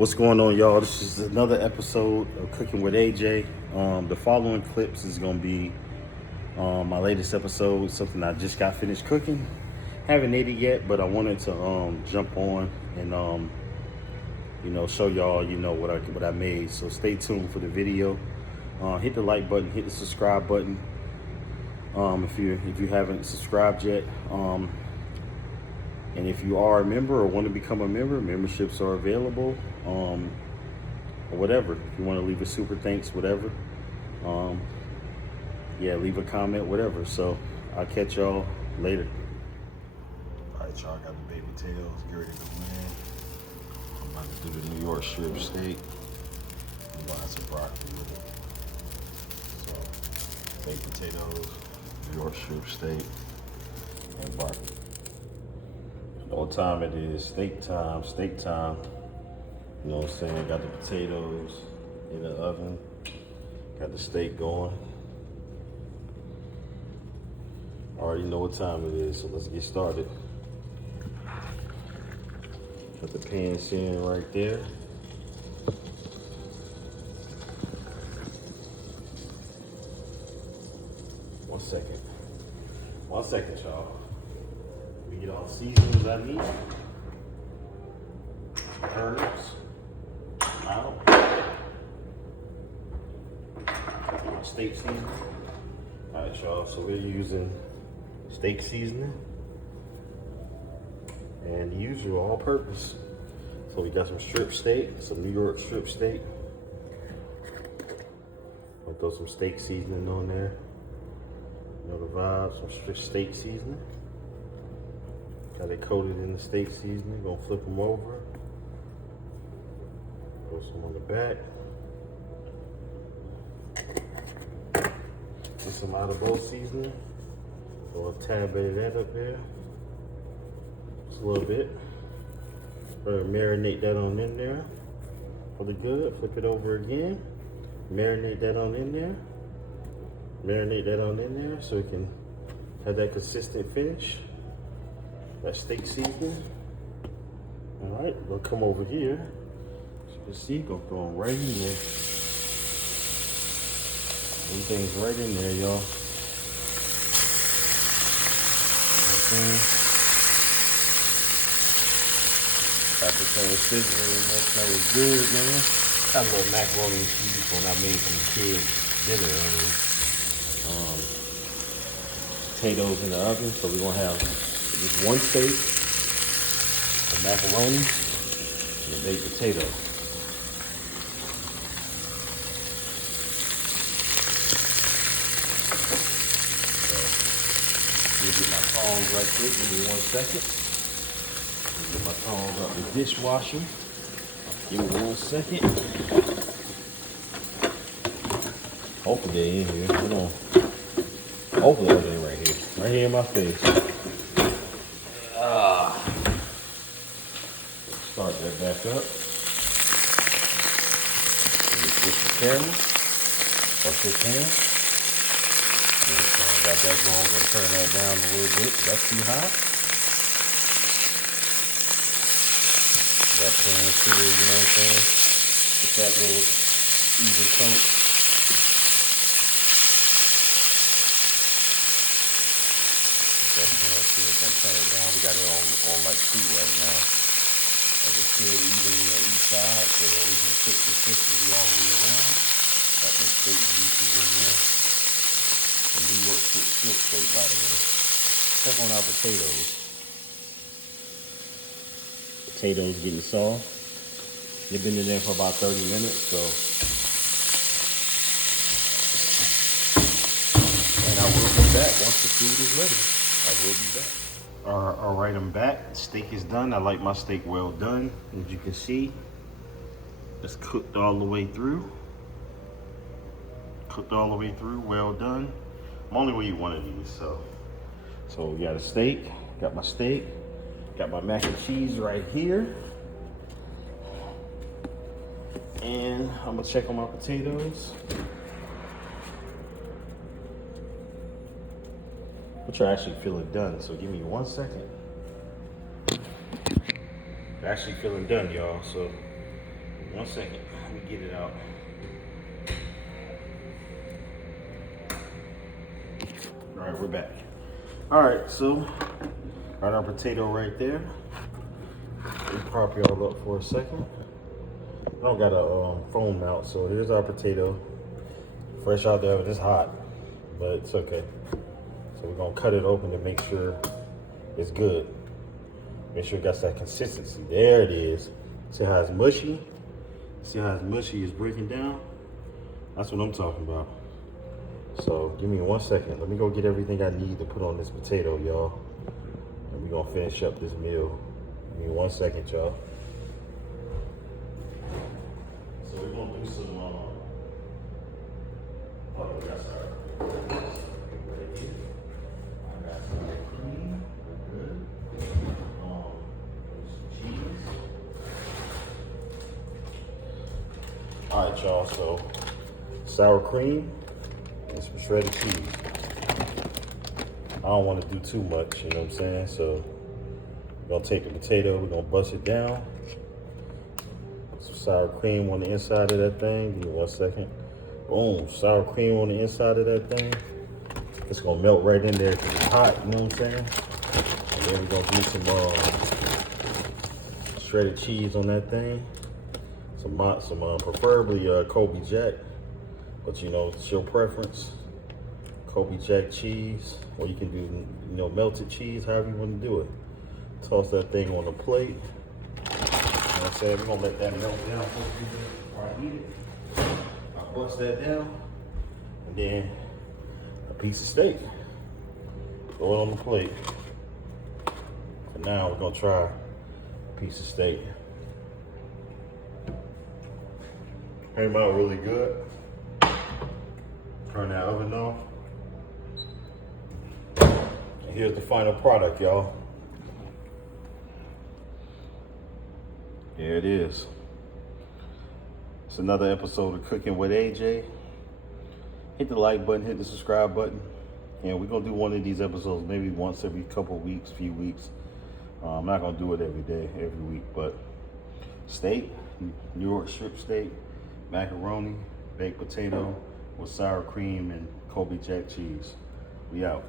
What's going on, y'all? This is another episode of Cooking with AJ. The following clips is going to be my latest episode, something I just got finished cooking. Haven't ate it yet, but I wanted to jump on and show y'all what I made. So stay tuned for the video. Hit the like button, hit the subscribe button. If you haven't subscribed yet. And if you are a member or want to become a member, memberships are available. Or whatever. If you want to leave a super thanks, whatever. Leave a comment, whatever. So I'll catch y'all later. All right, y'all, got the baby potatoes, get ready to go in. I'm about to do the New York strip steak. I'm gonna have some broccoli with it. So, baked potatoes, New York strip steak, and broccoli. What time it is? Steak time, steak time. You know what I'm saying? Got the potatoes in the oven. Got the steak going. Already know what time it is, so let's get started. Got the pan sitting right there. One second, y'all. Let me get all the seasonings I need. Herbs. Out. My steak seasoning. All right, y'all. So we're using steak seasoning and the usual all-purpose. So we got some strip steak, some New York strip steak. I'll throw some steak seasoning on there. You know the vibes. Some strip steak seasoning. Got it coated in the steak seasoning. Gonna flip them over. Throw some on the back. Get some out of both seasoning. Throw a tad bit of that up there. Just a little bit. Marinate that on in there. Really good. Flip it over again. Marinate that on in there. Marinate that on in there so we can have that consistent finish. That steak seasoning. All right, we'll come over here. As you can see, gonna throw them right in there. Everything's right in there, y'all. Got this thing sizzling in there, smelling good, man. Got a little macaroni and cheese when I made some kids dinner earlier. Potatoes in the oven, so we're gonna have just one steak, the macaroni, and the baked potato. Let me get my tongs right quick. Give me 1 second. Get my tongs out the dishwasher. Give me 1 second. Hopefully they're in here. Hold on. Hopefully they're right here. Right here in my face. Start that back up. Let me switch the camera. Watch this hand. Got that going. I'm gonna turn that down a little bit. That's too hot. That pan too, you know what I'm saying? Get that little even coat. That pan too, gonna turn it down. We got it on like 2 right now. Like it's still even on the east side, so we can cook consistently all the way around. Got the steak juices in there. The New York strip steak, by the way. Check on our potatoes. Potatoes getting soft. They've been in there for about 30 minutes, so. And I will be back once the food is ready. I will be back. All right, I'm back. Steak is done. I like my steak well done. As you can see, it's cooked all the way through. Cooked all the way through, well done. I'm only gonna eat one of these, so we got a steak, got my steak, got my mac and cheese right here. And I'm gonna check on my potatoes. which I actually feel it done. So give me 1 second. Actually feeling done, y'all. So 1 second. Let me get it out. All right, we're back. All right, so got our potato right there. Let me prop y'all up for a second. I don't got a foam mount, so here's our potato. Fresh out there, it's hot, but it's okay. So we're gonna cut it open to make sure it's good. Make sure it got that consistency. There it is. See how it's mushy? See how it's mushy is breaking down? That's what I'm talking about. So give me 1 second. Let me go get everything I need to put on this potato, y'all. And we're gonna finish up this meal. Give me 1 second, y'all. So we're gonna do some, we got sour cream. I got sour cream. Good. Some cheese. All right, y'all. So sour cream and some shredded cheese. I don't want to do too much, you know what I'm saying? So we're gonna take the potato, we're gonna bust it down. Put some sour cream on the inside of that thing. Give me 1 second. Boom, sour cream on the inside of that thing. It's gonna melt right in there because it's hot, you know what I'm saying? And then we're gonna do some shredded cheese on that thing. Some preferably Kobe Jack, but you know, it's your preference. Kobe Jack cheese, or you can do, you know, melted cheese, however you want to do it. Toss that thing on the plate. You know what I'm saying? We're gonna let that melt down before I eat it. I bust that down, and then a piece of steak. Throw it on the plate. For now, we're gonna try a piece of steak. Came out really good. Turn that oven off. And here's the final product, y'all. There it is. It's another episode of Cooking with AJ. Hit the like button, hit the subscribe button. And we're gonna do one of these episodes maybe once every couple weeks, few weeks. I'm not gonna do it every day, every week, but steak, New York strip steak, macaroni, baked potato with sour cream and Kobe Jack cheese. We out.